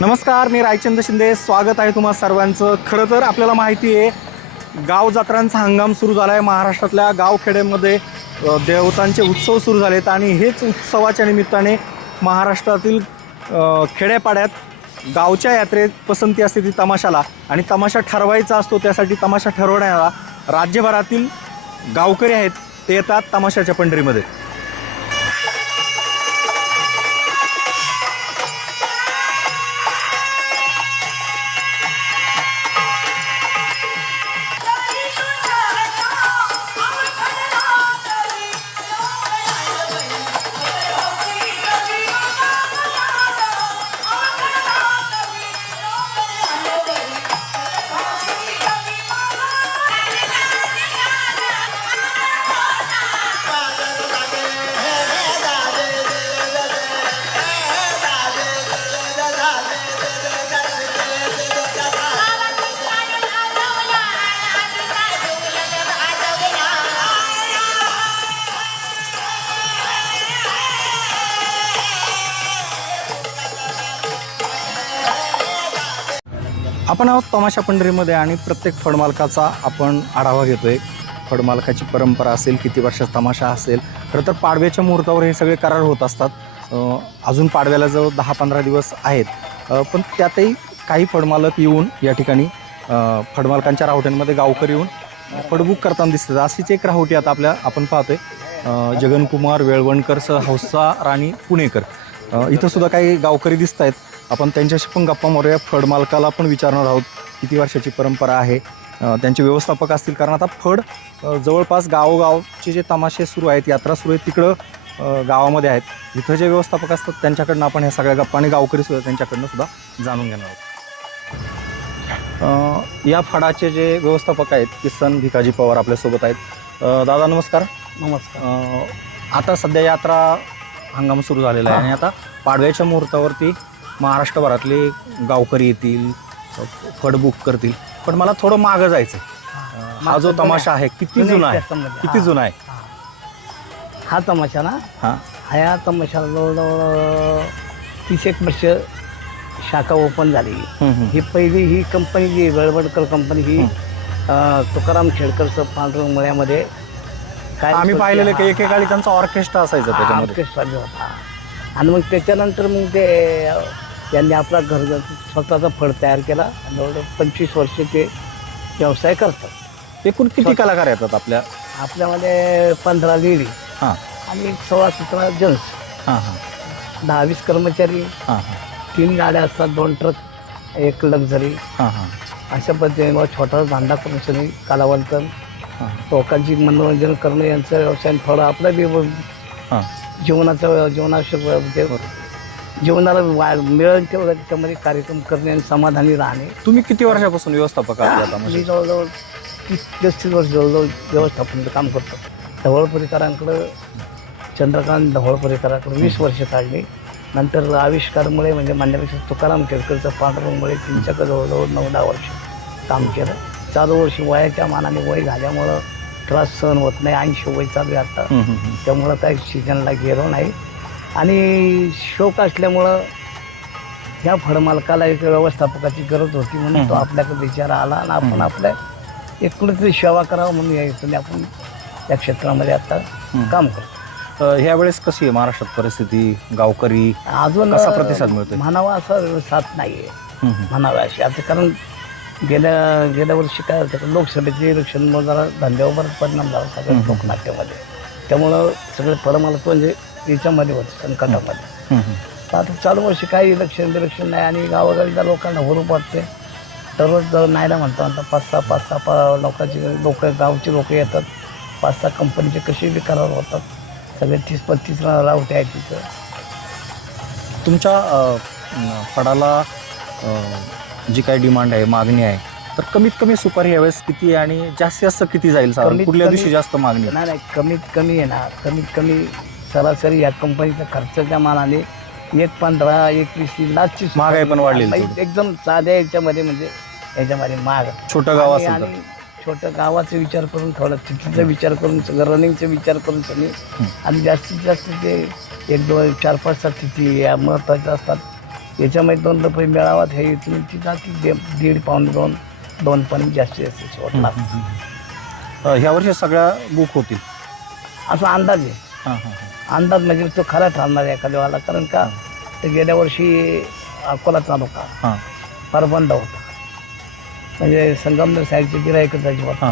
नमस्कार मी रायचंद्र शिंदे. स्वागत आहे तुम्हा सर्वांचं. खरं तर आपल्याला माहिती आहे गाव जत्रांचा हंगाम सुरू झाला आहे महाराष्ट्रातल्या गावखेड्यामध्ये देवतांचे उत्सव सुरू झालेत आणि हेच उत्सवाच्या निमित्ताने महाराष्ट्रातील खेड्यापाड्यात गावच्या यात्रेत पसंती असते ती तमाशाला. आणि तमाशा ठरवायचा असतो त्यासाठी तमाशा ठरवण्याला राज्यभरातील गावकरी आहेत ते येतात तमाशाच्या पंढरीमध्ये. आपण आहोत तमाशा पंढरीमध्ये आणि प्रत्येक फडमालकाचा आपण आढावा घेतोय. फडमालकाची परंपरा असेल किती वर्षात तमाशा असेल खरं तर पाडव्याच्या मुहूर्तावर हे सगळे करार होत असतात. अजून पाडव्याला जवळ दहा पंधरा दिवस आहेत. पण त्यातही काही फडमालक येऊन या ठिकाणी फडमालकांच्या राहुट्यांमध्ये गावकरी येऊन फडबुक करताना दिसतात. अशीच एक राहुटी आता आपल्या आपण पाहतोय. जगनकुमार वेळवणकर सह हौसा राणी पुणेकर. इथं सुद्धा काही गावकरी दिसत आहेत आपण त्यांच्याशी पण गप्पा मारूया. फड मालकाला पण विचारणार आहोत किती वर्षाची परंपरा आहे. त्यांचे व्यवस्थापक असतील. कारण आता फड जवळपास गावोगावचे जे तमाशे सुरू आहेत यात्रा सुरू आहेत तिकडं गावामध्ये आहेत. इथं जे व्यवस्थापक असतात त्यांच्याकडनं आपण ह्या सगळ्या गप्पा आणि गावकरी सुद्धा त्यांच्याकडनं सुद्धा जाणून घेणार आहोत. या फडाचे जे व्यवस्थापक आहेत किसन भिकाजी पवार आपल्यासोबत आहेत. दादा नमस्कार. नमस्कार. आता सध्या यात्रा हंगाम सुरू झालेला आहे. आणि आता पाडव्याच्या मुहूर्तावरती महाराष्ट्रभरातले गावकरी येतील फड बुक करतील. पण मला थोडं मागं जायचं हा. जो तमाशा आहे किती जुना आहे. किती जुना आहे. हा. तमाशा ना? हा. हा या तमाशाला जवळजवळ तीस एक वर्ष शाखा ओपन झाली. ही पहिली ही कंपनी जी गडबडकर कंपनी ही तुकाराम खेडकरचं पांढरंग मळ्यामध्ये काय आम्ही पाहिलेलं की एकेकाळी त्यांचा ऑर्केस्ट्रा असायचा ऑर्केस्ट्रा जो होता. आणि मग त्याच्यानंतर मग ते त्यांनी आपला घर स्वतःचा फड तयार केला आणि जवळजवळ पंचवीस वर्ष ते व्यवसाय करतात. एकूण किती कलाकार येतात आपल्या? आपल्यामध्ये पंधरा लेडी. हां. आणि एक सोळा सतरा जेंट्स हां हां. दहा वीस कर्मचारी. हां हां. तीन गाड्या असतात दोन ट्रक एक लक्झरी. हां हां. अशा पद्धतीने मग छोटा धंदा करून सगळी कलावंत हां. लोकांची मनोरंजन करणं यांचं व्यवसाय आणि थोडं आपलं बी ब- हां. जीवनाचं जीवनावश्यक म्हणजे जीवनाला वा- मिळेल तेवढं त्याच्यामध्ये कार्यक्रम करणे आणि समाधानी राहणे. तुम्ही किती वर्षापासून व्यवस्थापक आहात या मी? जवळजवळ तीस पस्तीस वर्ष जवळजवळ व्यवस्थापनाचं काम करतो. ढवळ परिकरांकडं चंद्रकांत ढवळ परिकराकडं वीस वर्ष काढली. नंतर आविष्कारमुळे म्हणजे मान्यपेक्षा तुकाराम केळकरचं पांडुरंगमुळे त्यांच्याकडे जवळजवळ नऊ दहा वर्ष काम केलं. चालू वर्षी वयाच्या मानाने वय झाल्यामुळं त्रास सहन होत नाही. ऐंशी वय चालू आहे आता. हम्म, हम्म, हम्म. त्यामुळं काही सीजनला गेलो नाही. आणि शोक असल्यामुळं ह्या फळमालकाला एक व्यवस्थापकाची गरज होती म्हणून तो. आपल्याकडे विचार आला आणि आपण. आपल्या एक कुठेतरी सेवा करावं म्हणून यायचं आणि आपण या क्षेत्रामध्ये आता. काम करतो अ, ह्या वेळेस कशी आहे महाराष्ट्रात परिस्थिती गावकरी अजून कसा प्रतिसाद मिळतोय? म्हणावा असं साथ नाही आहे. म्हणावा अशी आता कारण गेल्या गेल्या वर्षी काय होतं लोकसभेचे इलेक्शनमुळे जरा धंद्यावर परिणाम झाला सगळ्या. लोकनाट्यामध्ये त्यामुळं सगळे फळमालक म्हणजे याच्यामध्ये होतं संकटामध्ये आता चालू वर्षी काही इलेक्शन बिलेक्शन नाही आणि गावोगावीच्या लोकांना हुरूप वाटते दररोज जर नाही ना म्हणता म्हणता पाच सहा पाच सहा पा लोकांची लोक गावची लोक येतात. पाच सहा कंपनीचे कसे बी करार होतात. सगळे तीस पस्तीस रावते आहेत तिथं. तुमच्या फडाला जी काही डिमांड आहे मागणी आहे तर कमीत कमी सुपारी यावेळेस किती आणि जास्तीत जास्त किती जाईल कुठल्या दिवशी जास्त मागणी? नाही नाही कमीत कमी आहे ना कमीत कमी सरासरी या कंपनीच्या खर्चाच्या मानाने एक पंधरा एक वीस लाखची महागाई पण वाढलेली थोडी. एकदम साध्या याच्यामध्ये म्हणजे याच्यामध्ये महाग. छोटं गाव आणि- असेल तर. आणि छोट्या गावाचा विचार करून थोडा तिथीचा विचार करून सगळं रनिंगचा विचार करून सगळी. आणि जास्तीत जास्त ते एक दोन चार पाच सात तिथी या महत्त्वाच्या असतात. याच्यामध्ये दोन रुपये मिळावात हे इथून ती जाती दे- दीड पाऊंड दोन दोन पण जास्तीत जास्त अ, ह्या वर्षी सगळ्या बुक होतील. असा अंदाज आहे. अंदाज म्हणजे तो खरा ठरणार आहे एखाद्या वेळेला कारण का तर गेल्या वर्षी अकोला तालुका हां. फार बंद होता. म्हणजे संगमनेर साईडचे गिरायकच अजिबात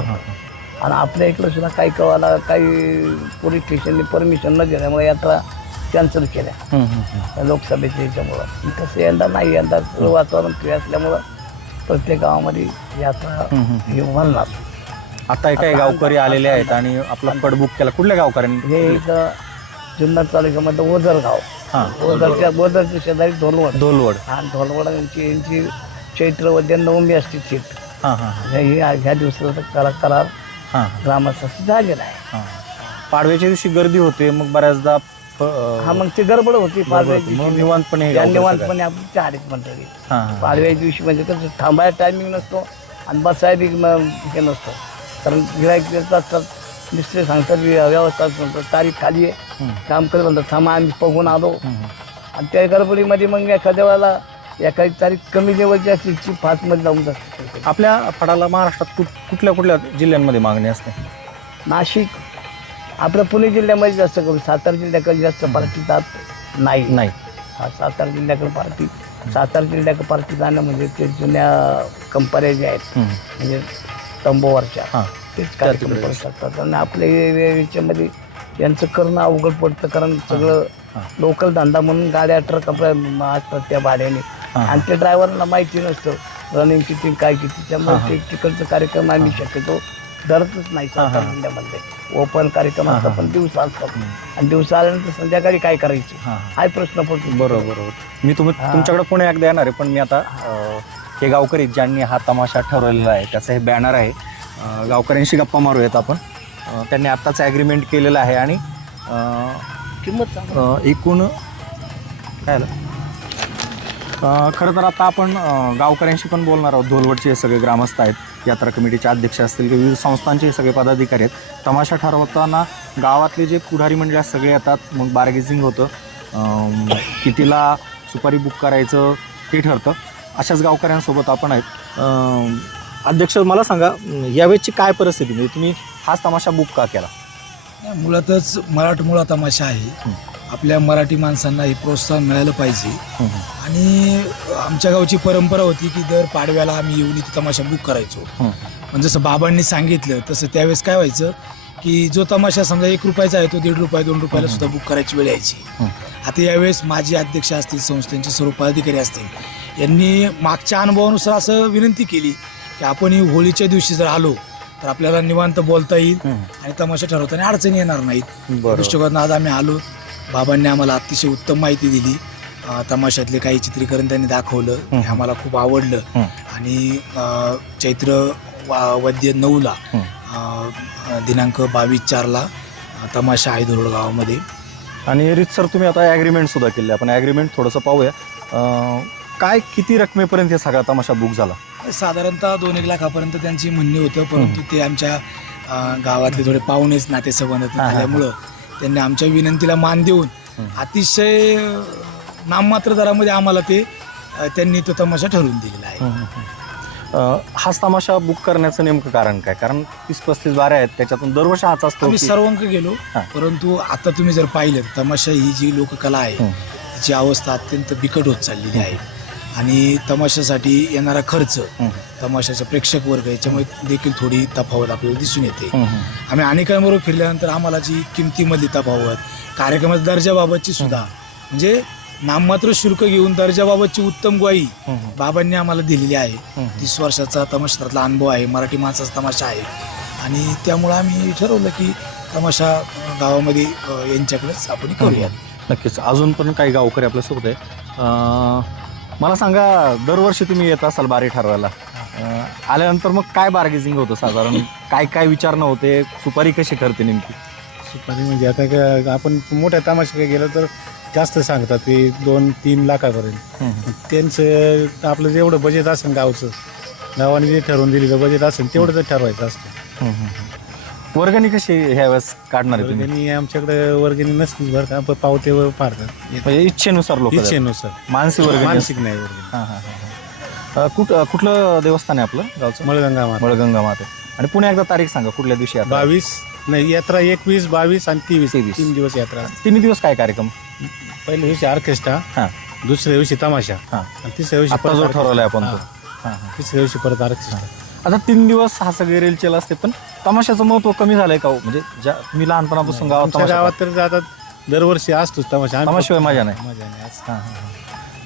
आणि आपल्या इकडं सुद्धा काही कवाला काही पोलीस स्टेशनने परमिशन न दिल्यामुळे यात्रा कॅन्सल केल्या. लोकसभेच्या ह्याच्यामुळं तसं यंदा नाही यंदा वातावरण फ्री असल्यामुळं प्रत्येक गावामध्ये यात्रा. हे म्हणणार आता काही आता गावकरी आलेले आहेत आणि आपला पड बुक केला. कुठल्या गावकऱ्यांनी? हे इथं जुन्नर तालुक्यामध्ये ओझर गाव हां. ओझरच्या ओझरच्या शेजारी ढोलवड दोलवड आणि ढोलवड यांची यांची चैत्र वद्य नवमी असते हां हां हां. हे ह्या दिवसाचा करार करार हां ग्रामस्थांशी झालेला आहे. हां. पाडव्याच्या दिवशी गर्दी होते मग बऱ्याचदा फ- अ, हा मग ते गडबड होती. मग दिवशी निवांतपणे त्या गावकरी सगळे. निवांतपणे आपण चारित मंडळी. हां हां पाडव्याच्या दिवशी म्हणजे कसं थांबायला टायमिंग नसतो आणि बसायला बी म- हे नसतं. कारण गिरायक येतात तर मिस्त्री सांगतात व्यवस्था म्हणतात तारीख खाली आहे काम करत म्हणतात थांबा आम्ही बघून आलो. आणि त्या गडबडीमध्ये मग एखाद्या वेळेला एखादी तारीख कमी लेवलची असली की पाचमध्ये जाऊन जाते. आपल्या फडाला महाराष्ट्रात कुठ कुठल्या कुठल्या जिल्ह्यांमध्ये मागणी असते? नाशिक आपल्या पुणे जिल्ह्यामध्ये जास्त करून सातारा जिल्ह्याकडे जास्त पार्टी जात नाही. नाही. हा सातारा जिल्ह्याकडे पार्टी सातारा जिल्ह्याकडे पार्टी जाणं म्हणजे ते जुन्या कंपन्या ज्या आहेत म्हणजे तंबोवरच्या. हां. तेच कार्यक्रम करू शकतात. आणि आपल्या याच्यामध्ये यांचं करणं अवघड पडतं कारण सगळं. लोकल धंदा म्हणून गाड्या ट्रक आपल्या असतात त्या भाड्याने. आणि ते ड्रायव्हरला माहिती नसतं रनिंग किती काय किती त्यामुळे ते तिकडचं कार्यक्रम आम्ही शक्यतो धरतच नाही सातारा. जिल्ह्यामध्ये. ओपन कार्यक्रम असतात. पण दिवसा असतात. आणि दिवसा आल्यानंतर संध्याकाळी काय करायचं? हां, हां. हाही प्रश्न पडतो. बरोबर मी तुम्ही. तुमच्याकडे पुणे एकदा येणार आहे पण मी आता हे गावकरी ज्यांनी हा तमाशा ठरवलेला आहे त्याचं हे बॅनर आहे. गावकऱ्यांशी गप्पा मारूयात आपण. त्यांनी आत्ताच ॲग्रीमेंट केलेलं आहे आणि किंमत एकूण काय खरं तर आता आपण गावकऱ्यांशी पण बोलणार आहोत. धोलवडचे हे सगळे ग्रामस्थ आहेत. यात्रा कमिटीचे अध्यक्ष असतील किंवा विविध संस्थांचे सगळे पदाधिकारी आहेत. तमाशा ठरवताना गावातले जे पुढारी मंडळ सगळे येतात. मग बार्गेसिंग होतं. कितीला सुपारी बुक करायचं ते ठरतं. अशाच गावकऱ्यांसोबत आपण आहेत. अध्यक्ष मला सांगा अम, यावेळेची काय परिस्थिती? म्हणजे तुम्ही हाच तमाशा बुक का केला? मुळातच मराठमोळा तमाशा आहे. आपल्या मराठी माणसांना हे प्रोत्साहन मिळालं पाहिजे. आणि आमच्या गावची परंपरा होती की दर पाडव्याला आम्ही येऊन इथे तमाशा बुक करायचो. पण जसं बाबांनी सांगितलं तसं त्यावेळेस काय व्हायचं की जो तमाशा समजा एक रुपयाचा आहे तो दीड रुपये दोन रुपयाला सुद्धा बुक करायची वेळ यायची. आता यावेळेस माजी अध्यक्ष असतील संस्थेचे सर्व पदाधिकारी असतील यांनी मागच्या अनुभवानुसार असं विनंती केली की आपण ही होळीच्या दिवशी जर आलो तर आपल्याला निवांत बोलता येईल. आणि तमाशा ठरवताना अडचणी येणार नाहीत. दृष्टिकोनातून आज आम्ही आलो. बाबांनी आम्हाला अतिशय उत्तम माहिती दिली. तमाशातले काही चित्रीकरण त्यांनी दाखवलं हं. आम्हाला खूप आवडलं. आणि चैत्र वद्य नऊला दिनांक बावीस चारला तमाशा आहे धुरोड गावामध्ये. आणि रितसर तुम्ही आता ॲग्रीमेंट सुद्धा केले. आपण ॲग्रीमेंट थोडंसं पाहूया. काय किती रकमेपर्यंत हे सगळा तमाशा बुक झाला साधारणतः दोन एक लाखापर्यंत त्यांची म्हणणी होतं परंतु ते आमच्या अं, गावातले थोडे पाहुणेच नातेसंबंधात हा, हा, हा. झाल्यामुळं त्यांनी आमच्या विनंतीला मान देऊन हं. अतिशय अं, नाममात्र दरामध्ये आम्हाला ते अं, त्यांनी तो तमाशा ठरवून दिलेला आहे अं, हाच तमाशा बुक करण्याचं नेमकं कारण काय कारण तीस पस्तीस बाऱ्या आहेत त्याच्यातून दरवर्षी हाच असतो आम्ही की- सर्वांक गेलो हा. परंतु आता तुम्ही जर पाहिलं तमाशा ही जी लोककला आहे हं. तिची अवस्था अत्यंत बिकट होत चाललेली आहे आणि तमाशासाठी येणारा खर्च. तमाशाचा प्रेक्षक वर्ग याच्यामुळे देखील थोडी तफावत आपल्याला दिसून येते. आम्ही अनेकांबरोबर फिरल्यानंतर आम्हाला जी किमतीमधली तफावत कार्यक्रमाच्या दर्जाबाबतची सुद्धा म्हणजे नाममात्र शुल्क घेऊन दर्जाबाबतची उत्तम ग्वाही. बाबांनी आम्हाला दिलेली आहे. तीस वर्षाचा तमाशातला अनुभव आहे मराठी माणसाचा तमाशा आहे आणि त्यामुळं आम्ही ठरवलं की तमाशा गावामध्ये यांच्याकडेच आपण करूयात नक्कीच अजून पण काही गावकरी आपल्यासोबत आहे मला सांगा दरवर्षी तुम्ही येत असाल बारी ठरवायला. अं, आल्यानंतर मग काय बार्गेनिंग होतं साधारण? काय काय विचार नव्हते सुपारी कशी ठरते नेमकी? सुपारी म्हणजे आता का- आपण मोठ्या तमाशा गेलं तर जास्त सांगतात ते दोन तीन लाखापर्यंत. त्यांचं आपलं जेवढं बजेट असेल गावचं गावाने जे ठरवून दिलेलं बजेट असेल तेवढं तर ठरवायचं असतं. वर्गणी कशी ह्या वेळेस काढणार आहे तुम्ही? वर्गणी आमच्याकडे वर्गणी नसतीच बरं का पण पावते फारतात म्हणजे इच्छेनुसार लोक इच्छेनुसार. मानसी वर्गणी असते. मानसिक नाही वर्गणी. हां हां हां हां. अ, कुठ अ, कुठलं देवस्थान आहे आपलं गावचं? मळगंगा माता. मळगंगा माते. आणि पुन्हा एकदा तारीख सांगा कुठल्या दिवशी यात्रा? आहे? बावीस नाही यात्रा एकवीस बावीस आणि तेवीस. तेवीस. तीन दिवस यात्रा. तिन्ही दिवस काय कार्यक्रम? पहिल्या दिवशी ऑर्केस्ट्रा हां. दुसऱ्या दिवशी तमाशा हां. आणि तिसऱ्या दिवशी आता परत जो. ठरवलाय आपण तो. हां. तिसऱ्या दिवशी परत ऑर्केस्ट्रा. आता तीन दिवस हा सगळे रेलचेल असते पण तमाशाचं महत्त्व कमी झालंय का हो? म्हणजे ज्या मी लहानपणापासून गावात आमच्या तमाशा गावात तर आता दरवर्षी असतोच तमाशा आम्ही तमाशिवाय मजा नाही. मजा नाही हां, हां,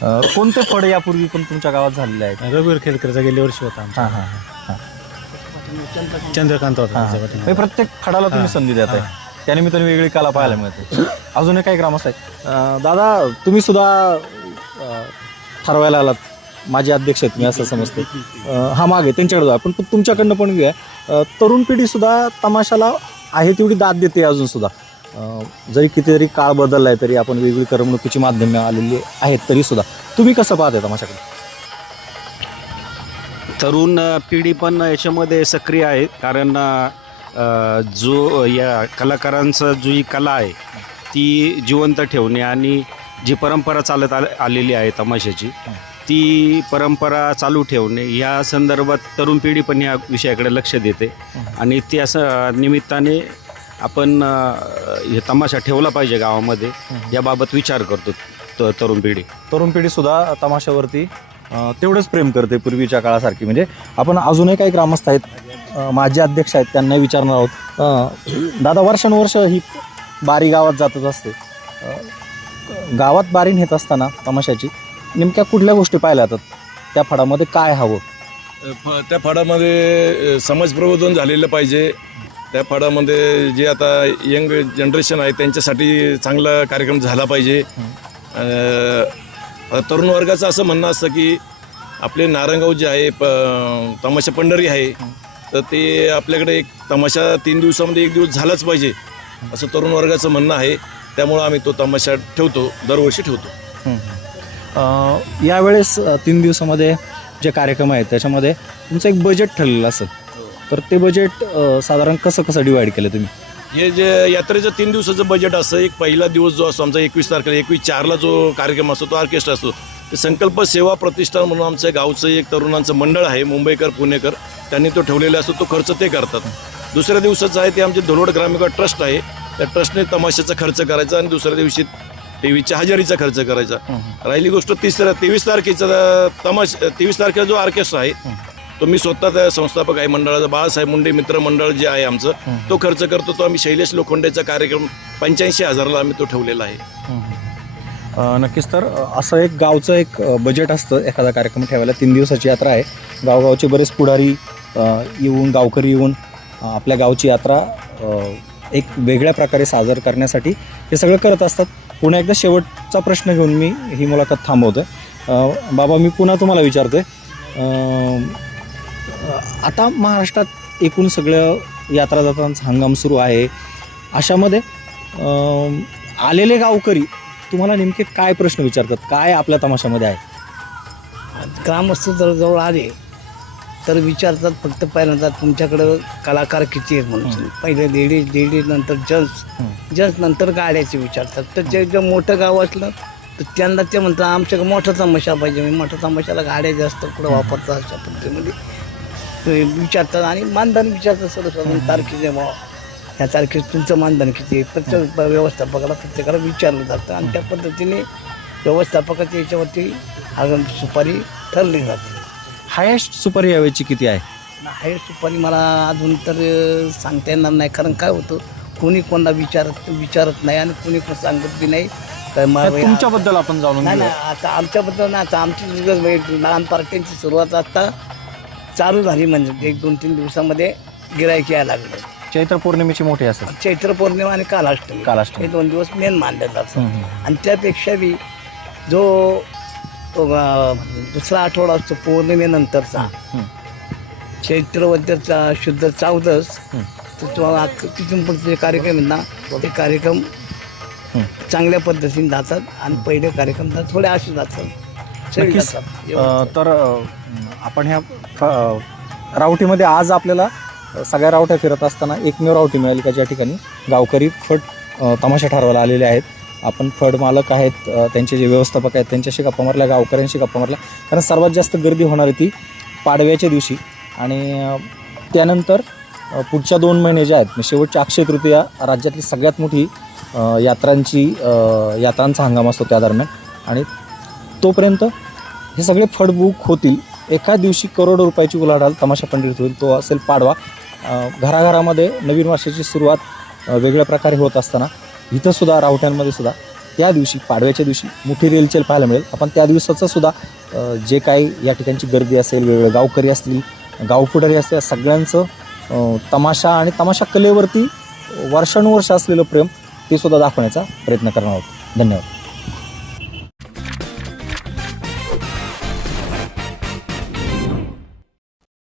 हां. अ, कोणते फड यापूर्वी पण तुमच्या गावात झालेले आहेत रघुवीर खेळकरचा गेल्या वर्षी होता आमचा हां हां हां चंद्रकांत होता हां. पाठीमागे. प्रत्येक फडाला तुम्ही. संधी देत आहे त्यानिमित्ताने वेगळी कला पाहायला मिळते अजूनही काही ग्रामस्थ आहेत अं, दादा तुम्ही सुद्धा अं, ठरवायला आलात माझे अध्यक्ष आहेत मी असं समजते. अं, हा मागे त्यांच्याकडे जा पण तुमच्याकडनं पण घ्या अं, तरुण पिढी सुद्धा तमाशाला आहे तेवढी दाद देते अजून सुद्धा. अं, जरी कितीतरी काळ बदललाय तरी आपण वेगळी करमणुकीची माध्यमे आलेली आहेत तरी सुद्धा तुम्ही कसं पाहताय तमाशाकडे? तरुण अ, पिढी पण याच्यामध्ये सक्रिय आहे कारण अ, जो या कलाकारांचा जो ही कला आहे ती जिवंत ठेवणे आणि जी परंपरा चालत आल आलेली आहे तमाशाची ती परंपरा चालू ठेवणे या संदर्भात तरुण पिढी पण या विषयाकडे लक्ष देते. आणि त्या स- निमित्ताने आपण हे तमाशा ठेवला पाहिजे गावामध्ये याबाबत विचार करतो तरुण पिढी. तरुण पिढी सुद्धा तमाशावरती तेवढंच प्रेम करते पूर्वीच्या काळासारखी. म्हणजे आपण अजूनही काही ग्रामस्थ आहेत माझे अध्यक्ष आहेत त्यांना विचारणार आहोत. दादा वर्षानुवर्ष ही बारी गावात जातच असते. गावात बारी नेत असताना तमाशाची नेमक्या कुठल्या गोष्टी पाहिल्या जातात? त्या फडामध्ये काय हवं? फ- त्या फाडामध्ये अ, समाज प्रबोधन झालेलं पाहिजे. त्या फाडामध्ये जे आता यंग जनरेशन आहे त्यांच्यासाठी चांगला कार्यक्रम झाला पाहिजे. अ, तरुण वर्गाचं असं म्हणणं असतं की आपले नारंगाव जे आहे प तमाशा पंढरी आहे तर ते आपल्याकडे एक तमाशा तीन दिवसामध्ये एक दिवस झालाच पाहिजे असं तरुण वर्गाचं म्हणणं आहे. त्यामुळं आम्ही तो तमाशा ठेवतो दरवर्षी ठेवतो. यावेळेस तीन दिवसामध्ये जे कार्यक्रम आहेत त्याच्यामध्ये तुमचं एक बजेट ठरलेलं असेल. तर ते बजेट साधारण कसं कसं डिवाईड केलं तुम्ही? हे जे यात्रेचं तीन दिवसाचं बजेट असतं एक पहिला दिवस जो असतो आमचा एकवीस तारखेला एकवीस चारला जो कार्यक्रम असतो तो ऑर्केस्ट्रा असतो. ते संकल्प सेवा प्रतिष्ठान म्हणून आमचं गावचं एक तरुणांचं मंडळ आहे मुंबईकर पुणेकर. त्यांनी तो ठेवलेला असतो तो खर्च ते करतात. दुसऱ्या दिवसाचं आहे ते आमचे धुरोड ग्रामीण ट्रस्ट आहे. त्या ट्रस्टने तमाशाचा खर्च करायचा आणि दुसऱ्या दिवशी टीव्हीच्या हजेरीचा खर्च करायचा. राहिली गोष्ट तिसऱ्या तेवीस तारखेचा तमाश तेवीस तारखेला जो ऑर्केस्ट्रा आहे तो मी स्वतः त्या संस्थापक आहे मंडळाचा बाळासाहेब मुंडे मित्र मंडळ जे आहे आमचं तो खर्च करतो तो आम्ही शैलेश लोखंडेचा कार्यक्रम पंच्याऐंशी हजाराला आम्ही तो ठेवलेला आहे. नक्कीच तर असं एक गावचं एक बजेट असतं एखादा कार्यक्रम ठेवायला. तीन दिवसाची यात्रा आहे. गावगावचे बरेच पुढारी येऊन गावकरी येऊन आपल्या गावची यात्रा एक वेगळ्या प्रकारे सादर करण्यासाठी हे सगळं करत असतात. पुन्हा एकदा शेवटचा प्रश्न घेऊन मी ही मुलाखत थांबवतो बाबा मी पुन्हा तुम्हाला विचारतोय. आता महाराष्ट्रात एकूण सगळं यात्रा जातांचा हंगाम सुरू आहे. अशामध्ये अ, आलेले गावकरी तुम्हाला नेमके काय प्रश्न विचारतात? काय आपल्या तमाशामध्ये आहे? ग्रामस्थ जवळ आले तर विचारतात फक्त पहिल्यांदा तुमच्याकडं कलाकार किती आहेत म्हणून. पहिले लेडीज लेडीज नंतर जेंट्स. जेंट्स नंतर गाड्याचे विचारतात तर जे जे मोठं गाव असलं तर त्यांना ते म्हणतात आमच्याकडे मोठा तमाशा पाहिजे. मी मोठ्या तमाशाला गाड्या जास्त पुढे वापरतात अशा पद्धतीमध्ये ते विचारतात आणि मानधन विचारतात सर्व तारखेचे भाव. ह्या तारखेत तुमचं मानधन किती आहे? प्रत्येक व्यवस्थापकाला प्रत्येकाला विचारलं जातं. आणि त्या पद्धतीने व्यवस्थापकाच्या याच्यावरती आगम सुपारी ठरली जाते. हायेस्ट सुपर यावेची किती आहे? हाय सुपारी मला अजून तर अं, सांगता येणार नाही. कारण काय होतं कोणी कोणाला विचारत विचारत नाही आणि कोणी कोण सांगत बी नाही. काय मा- तुमच्याबद्दल आपण जाणून नाही घेऊया. नाही आता आमच्याबद्दल ना आता आमची दिवस लहान पार्ट्यांची सुरुवात आता चालू झाली म्हणजे एक दोन तीन दिवसामध्ये गिरायक यायला लागले. चैत्र पौर्णिमेची मोठी असेल. चैत्र पौर्णिमा आणि कालाष्टमी. कालाष्टमी. हे दोन दिवस मेन मानले हम्म, हम्म. आणि त्यापेक्षा बी जो तो, दुसरा आठवडा असतो पौर्णिमेनंतरचा. चैत्रवद्याचा शुद्ध चौदस. तर तो आक- तिथून पुढचे कार्यक्रम आहेत ना ते कार्यक्रम. चांगल्या पद्धतीने जातात आणि पहिले कार्यक्रम थोडे असे जातात. सगळे तर आपण ह्या रावटीमध्ये आज आपल्याला सगळ्या रावट्या फिरत असताना एकमेव रावटी मिळाली का ज्या ठिकाणी गावकरी फट तमाशा ठरवायला आलेले आहेत? आपण फड मालक आहेत त्यांचे जे व्यवस्थापक आहेत त्यांच्याशी गप्पा मारल्या गावकऱ्यांशी गप्पा मारल्या. कारण सर्वात जास्त गर्दी होणार ती पाडव्याच्या दिवशी. आणि त्यानंतर पुढच्या दोन महिने जे आहेत शेवटच्या अक्षय तृतीया राज्यातली सगळ्यात मोठी यात्रांची यात्रांचा हंगाम असतो त्या दरम्यान. आणि तोपर्यंत हे सगळे फड बुक होतील. एका दिवशी करोडो रुपयाची उलाढाल तमाशा पंडित होईल. तो असेल पाडवा. घराघरामध्ये नवीन वर्षाची सुरुवात वेगळ्या प्रकारे होत असताना. इथं सुद्धा रावट्यांमध्ये सुद्धा त्या दिवशी पाडव्याच्या दिवशी मोठी रेलचेल पाहायला मिळेल. आपण त्या दिवसाचं सुद्धा जे काही या ठिकाणची गर्दी असेल वेगवेगळे गावकरी असतील गावपुढारी असतील सगळ्यांचं तमाशा आणि तमाशा कलेवरती वर्षानुवर्ष असलेलं प्रेम ते सुद्धा दाखवण्याचा प्रयत्न करणार आहोत. धन्यवाद.